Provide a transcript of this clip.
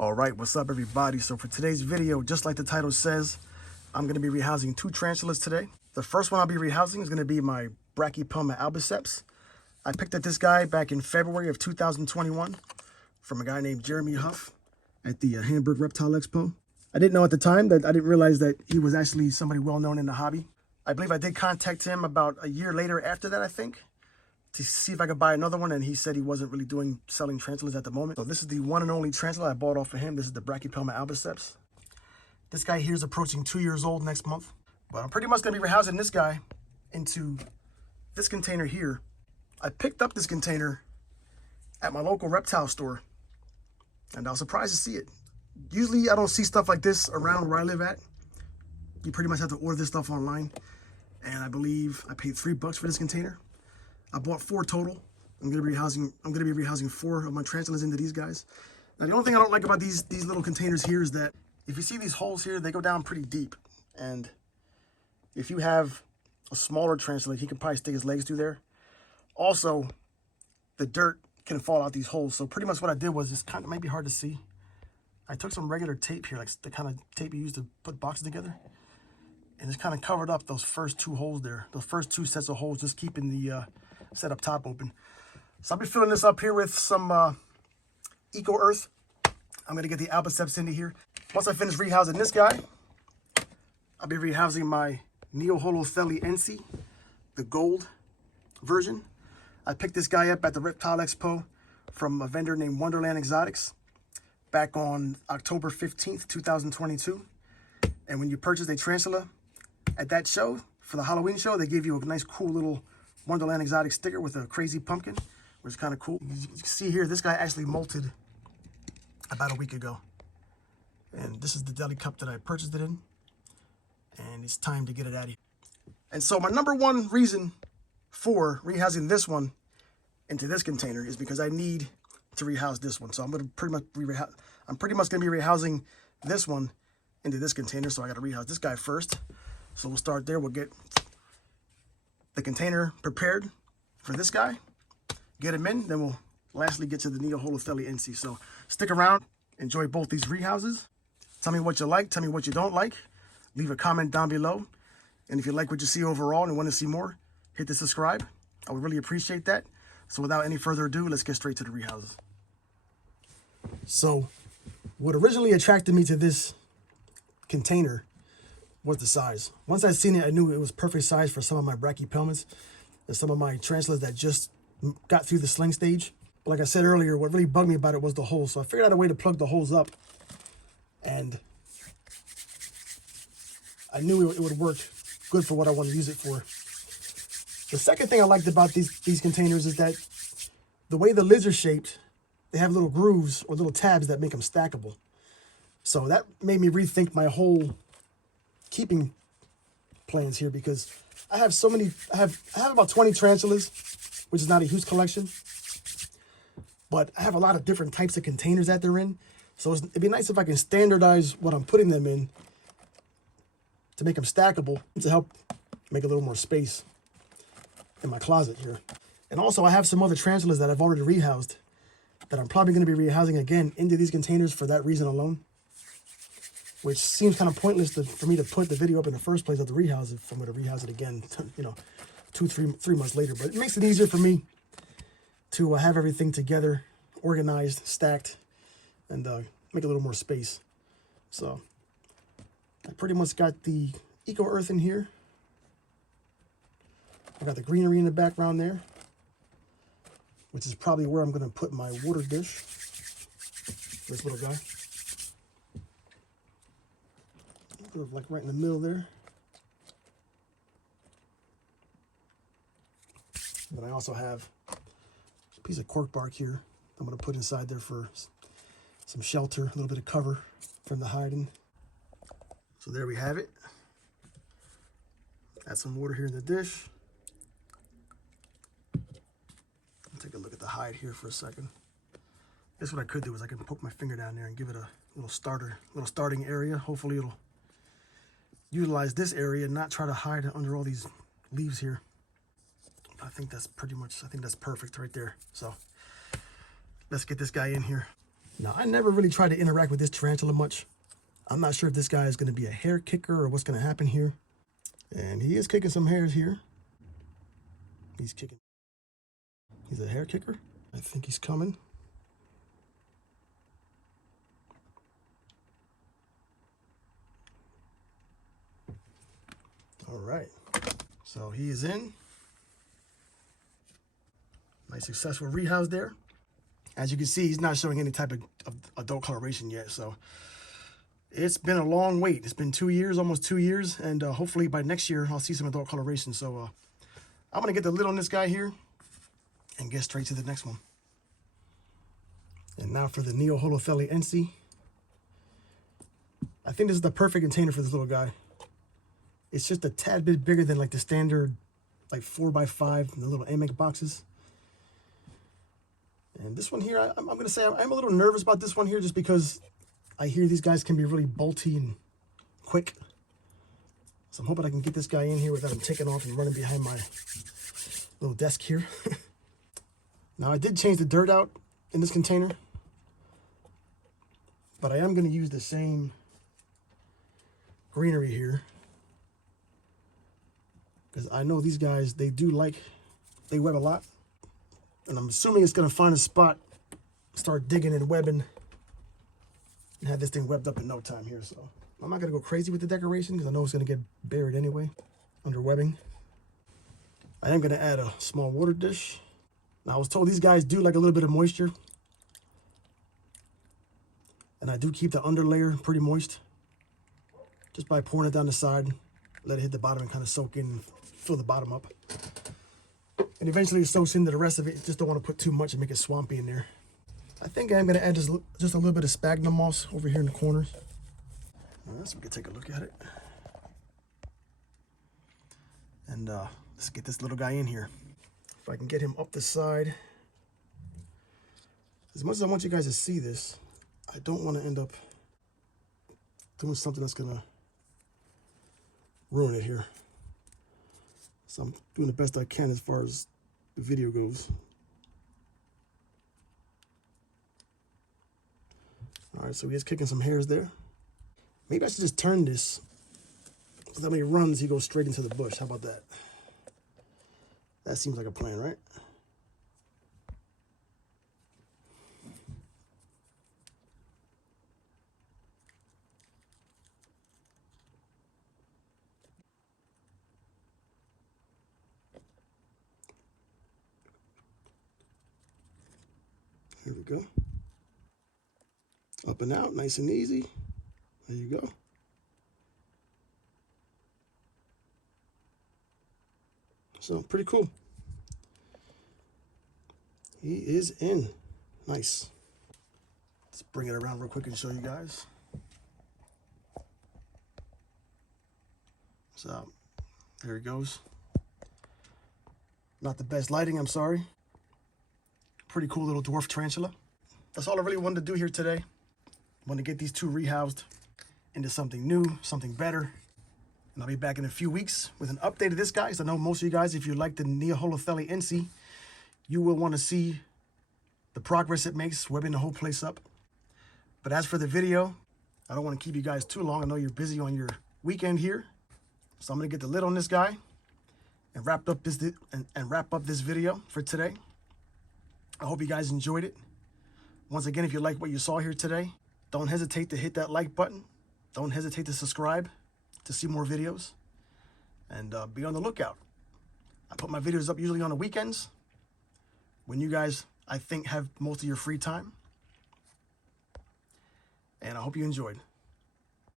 All right, what's up everybody? So for today's video, just like the title says, I'm going to be rehousing two tarantulas today. The first one I'll be rehousing is going to be my Brachypelma Albiceps. I picked up this guy back in February of 2021 from a guy named Jeremy Huff at the Hamburg Reptile Expo. I didn't know at the time that I didn't realize that he was actually somebody well known in the hobby. I believe I did contact him about a year later after that, I think, to see if I could buy another one, and he said he wasn't really selling tarantulas at the moment. So this is the one and only tarantula I bought off of him. This is the Brachypelma Albiceps. This guy here is approaching 2 years old next month. But I'm pretty much going to be rehousing this guy into this container here. I picked up this container at my local reptile store, and I was surprised to see it. Usually I don't see stuff like this around where I live at. You pretty much have to order this stuff online, and I believe I paid $3 for this container. I bought 4 total. I'm gonna be rehousing 4 of my tarantulas into these guys. Now the only thing I don't like about these little containers here is that if you see these holes here, they go down pretty deep. And if you have a smaller tarantula, he can probably stick his legs through there. Also, the dirt can fall out these holes. So pretty much what I did was, it's kind of might be hard to see, I took some regular tape here, like the kind of tape you use to put boxes together, and just kind of covered up those first 2 holes there, those first 2 sets of holes, just keeping the set up top open. So I'll be filling this up here with some Eco Earth. I'm gonna get the Albiceps into here. Once I finish rehousing this guy, I'll be rehousing my Neoholothele ENCEI, the gold version. I picked this guy up at the Reptile Expo from a vendor named Wonderland Exotics back on October 15th, 2022. And when you purchase a tarantula at that show, for the Halloween show, they gave you a nice cool little Wonderland Exotic sticker with a crazy pumpkin, which is kind of cool. You can see here, this guy actually molted about a week ago. And this is the deli cup that I purchased it in. And it's time to get it out of here. And so my number one reason for rehousing this one into this container is because I need to rehouse this one. So I'm pretty much going to be rehousing this one into this container. So I got to rehouse this guy first. So we'll start there. We'll get the container prepared for this guy, get him in, then we'll lastly get to the Neoholothele ENCEI. So stick around, enjoy both these rehouses. Tell me what you like, tell me what you don't like. Leave a comment down below. And if you like what you see overall and want to see more, hit the subscribe. I would really appreciate that. So without any further ado, let's get straight to the rehouses. So what originally attracted me to this container was the size. Once I seen it, I knew it was perfect size for some of my Brachypelmas and some of my tarantulas that just got through the sling stage. But like I said earlier, what really bugged me about it was the holes. So I figured out a way to plug the holes up, and I knew it would work good for what I want to use it for. The second thing I liked about these containers is that the way the lids are shaped, they have little grooves or little tabs that make them stackable. So that made me rethink my whole keeping plans here, because I have so many, I have about 20 tarantulas, which is not a huge collection, but I have a lot of different types of containers that they're in. So it'd be nice if I can standardize what I'm putting them in to make them stackable, to help make a little more space in my closet here. And also I have some other tarantulas that I've already rehoused that I'm probably going to be rehousing again into these containers for that reason alone, which seems kind of pointless for me to put the video up in the first place of the rehouse if I'm going to rehouse it again, you know, 3 months later. But it makes it easier for me to have everything together, organized, stacked, and make a little more space. So I pretty much got the Eco Earth in here. I got the greenery in the background there, which is probably where I'm going to put my water dish. This little guy. Like right in the middle there. But I also have a piece of cork bark here I'm going to put inside there for some shelter, a little bit of cover from the hiding. So there we have it. Add some water here in the dish. Take a look at the hide here for a second. I guess what I could do is I can poke my finger down there and give it a little starting area. Hopefully it'll utilize this area and not try to hide under all these leaves here. I think that's pretty much, I think that's perfect right there. So let's get this guy in here. Now, I never really tried to interact with this tarantula much. I'm not sure if this guy is going to be a hair kicker or what's going to happen here. And he is kicking some hairs here. He's kicking. He's a hair kicker. I think he's coming. All right. So he is in. Nice successful rehouse there. As you can see, he's not showing any type of adult coloration yet. So it's been a long wait. It's been 2 years, almost 2 years. And hopefully by next year, I'll see some adult coloration. So I'm going to get the lid on this guy here and get straight to the next one. And now for the Neoholothele ENCEI. I think this is the perfect container for this little guy. It's just a tad bit bigger than like the standard like 4x5 in the little AMEC boxes. And this one here, I'm going to say I'm a little nervous about this one here just because I hear these guys can be really bolty and quick. So I'm hoping I can get this guy in here without him taking off and running behind my little desk here. Now I did change the dirt out in this container, but I am going to use the same greenery here because I know these guys, they web a lot. And I'm assuming it's going to find a spot, start digging and webbing, and have this thing webbed up in no time here. So I'm not going to go crazy with the decoration because I know it's going to get buried anyway under webbing. I am going to add a small water dish. Now, I was told these guys do like a little bit of moisture. And I do keep the under layer pretty moist just by pouring it down the side, let it hit the bottom and kind of soak in, fill the bottom up. And eventually it soaks into the rest of it. Just don't want to put too much and make it swampy in there. I think I'm going to add just a little bit of sphagnum moss over here in the corners. All right, so we can take a look at it. And let's get this little guy in here. If I can get him up the side. As much as I want you guys to see this, I don't want to end up doing something that's going to ruin it here. So I'm doing the best I can as far as the video goes. All right, so he is kicking some hairs there. Maybe I should just turn this so that when he runs, he goes straight into the bush. How about that? That seems like a plan, right? Here we go. Up and out, nice and easy. There you go. So pretty cool. He is in. Nice. Let's bring it around real quick and show you guys. So there he goes. Not the best lighting, I'm sorry. Pretty cool little dwarf tarantula. That's all I really wanted to do here today. I want to get these two rehoused into something new, something better. And I'll be back in a few weeks with an update of this guy. Because I know most of you guys, if you like the Neoholothele ENCEI, you will want to see the progress it makes, webbing the whole place up. But as for the video, I don't want to keep you guys too long. I know you're busy on your weekend here. So I'm going to get the lid on this guy and wrap up this video for today. I hope you guys enjoyed it. Once again, if you like what you saw here today, don't hesitate to hit that like button. Don't hesitate to subscribe to see more videos. And be on the lookout. I put my videos up usually on the weekends when you guys, I think, have most of your free time. And I hope you enjoyed.